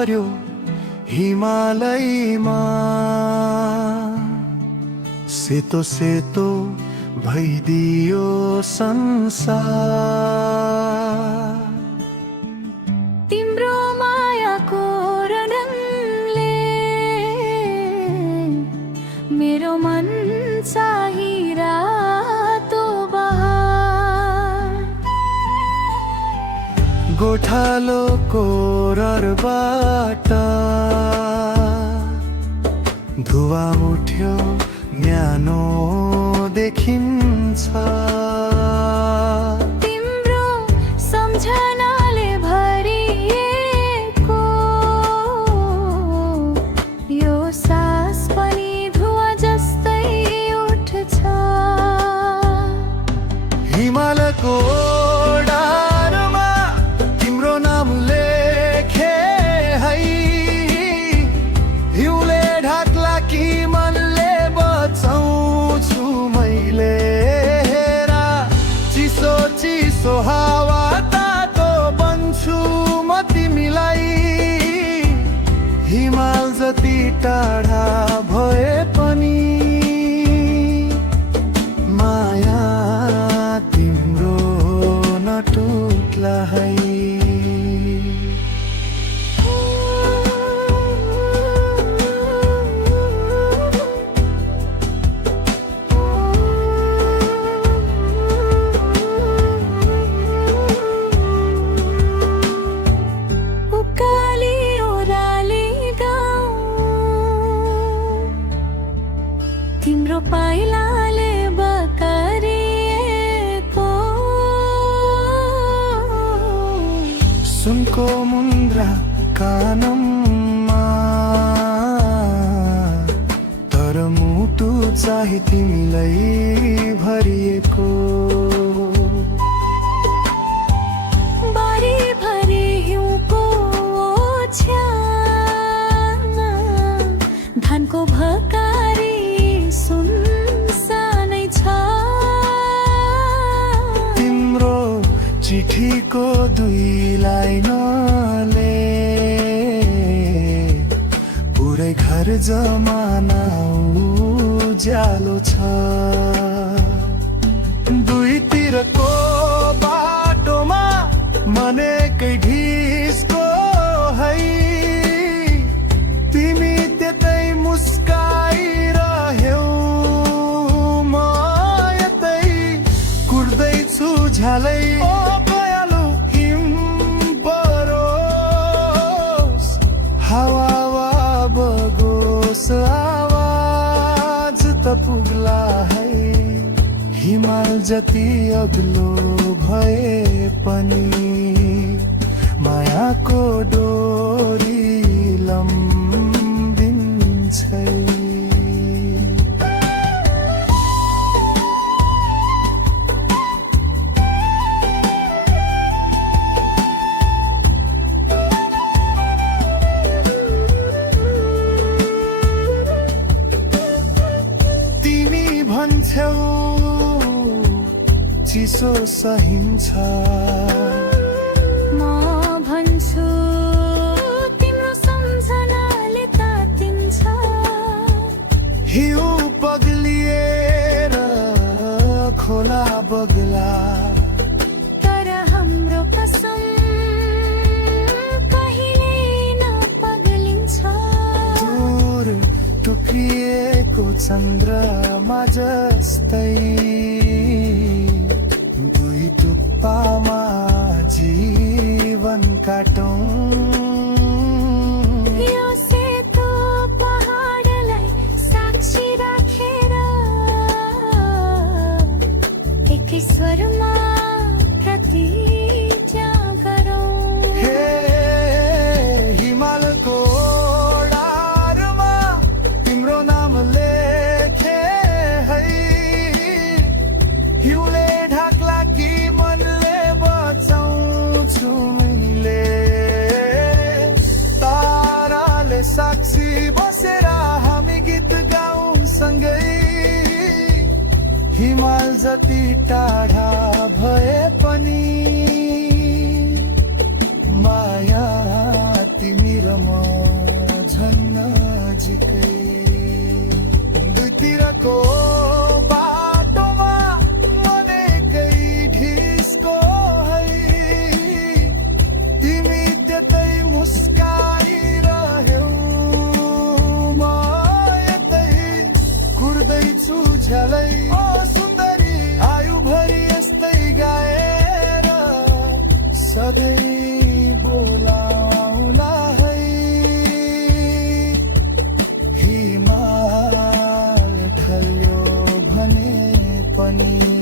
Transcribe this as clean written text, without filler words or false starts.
पर्यो हिमालयमा, सेतो सेतो भइदियो संसार। तिम्रो मायाको रङले मेरो मन चाहिरातो बहार। गोठालोको रहरबाट धुवा उठ्यो न्यानो देखिन्छ। तिम्रो सम्झनाले भरिएको यो सास पनि धुवा जस्तै उठ्छ। हिमालको डाँडोमा तिम्रो नाम लेखे है, हिउँले ढाक्ला कि मनले बचाउँछु मैले। हेरा चिसो चिसो हावा तातो बन्छु म तिमीलाई, हिमाल जति टाढा भए पनि माया तिम्रो नटुट्ला है। उकाली ओह्राली गाउँ तिम्रो पाइलाले बकारिएको। सुनको मुन्द्रा कानमा, तर मुटु चाहिँ तिमीलाई भरिएको। बारीभरि हिउँको ओछ्यानमा धानको भकारी सुनसानै छ। तिम्रो चिठीको दुई लाइनले पुरै घर जमाना उज्यालो छ। दुईतिरको बाटोमा मनेकै ढिस्को है, तिमी त्यतै मुस्काइरह्यौ म यतै कुर्दैछु झ्यालै। ओ दयालु हिम परोस्, हावा बगोस्, आवाज त पुग्ला है। हिमाल जति अग्लो भए पनि मायाको डोरी लम्बिन्छै। तिमी भन्छौ चिसो सहिन्छ, म भन्छु तिम्रो सम्झनाले तातिन्छ। हिउँ पग्लिएर खोला बग्ला, तर हाम्रो कसम कहिले नपग्लिन्छ। दूर टुक्रिएको चन्द्रमा जस्तै दुई टुप्पामा जीवन काटौँ। यो सेतो पहाडलाई साक्षी राखेर एकै स्वरमा प्रतिज्ञा गरौँ। हे हिमालको डाँडोमा तिम्रो नाम लेखे है, हिउँले ढाक्ला कि मनले बचाउँछु मैले। ताराले साक्षी बसेर हामी गीत गाउँ सँगै, हिमाल जति टाढा भए पनि माया तिमी म झन् नजिकै दुईतिरको बाटोमा मनेकै ढिस्को है तिमी त्यतै मुस्काइरह्यौ म यतै कुर्दैछु झलै ओ सुन्दरी आयुभरि यस्तै गाएर सधैँ बोलाउला है हिमाल ढल्यो भने पनि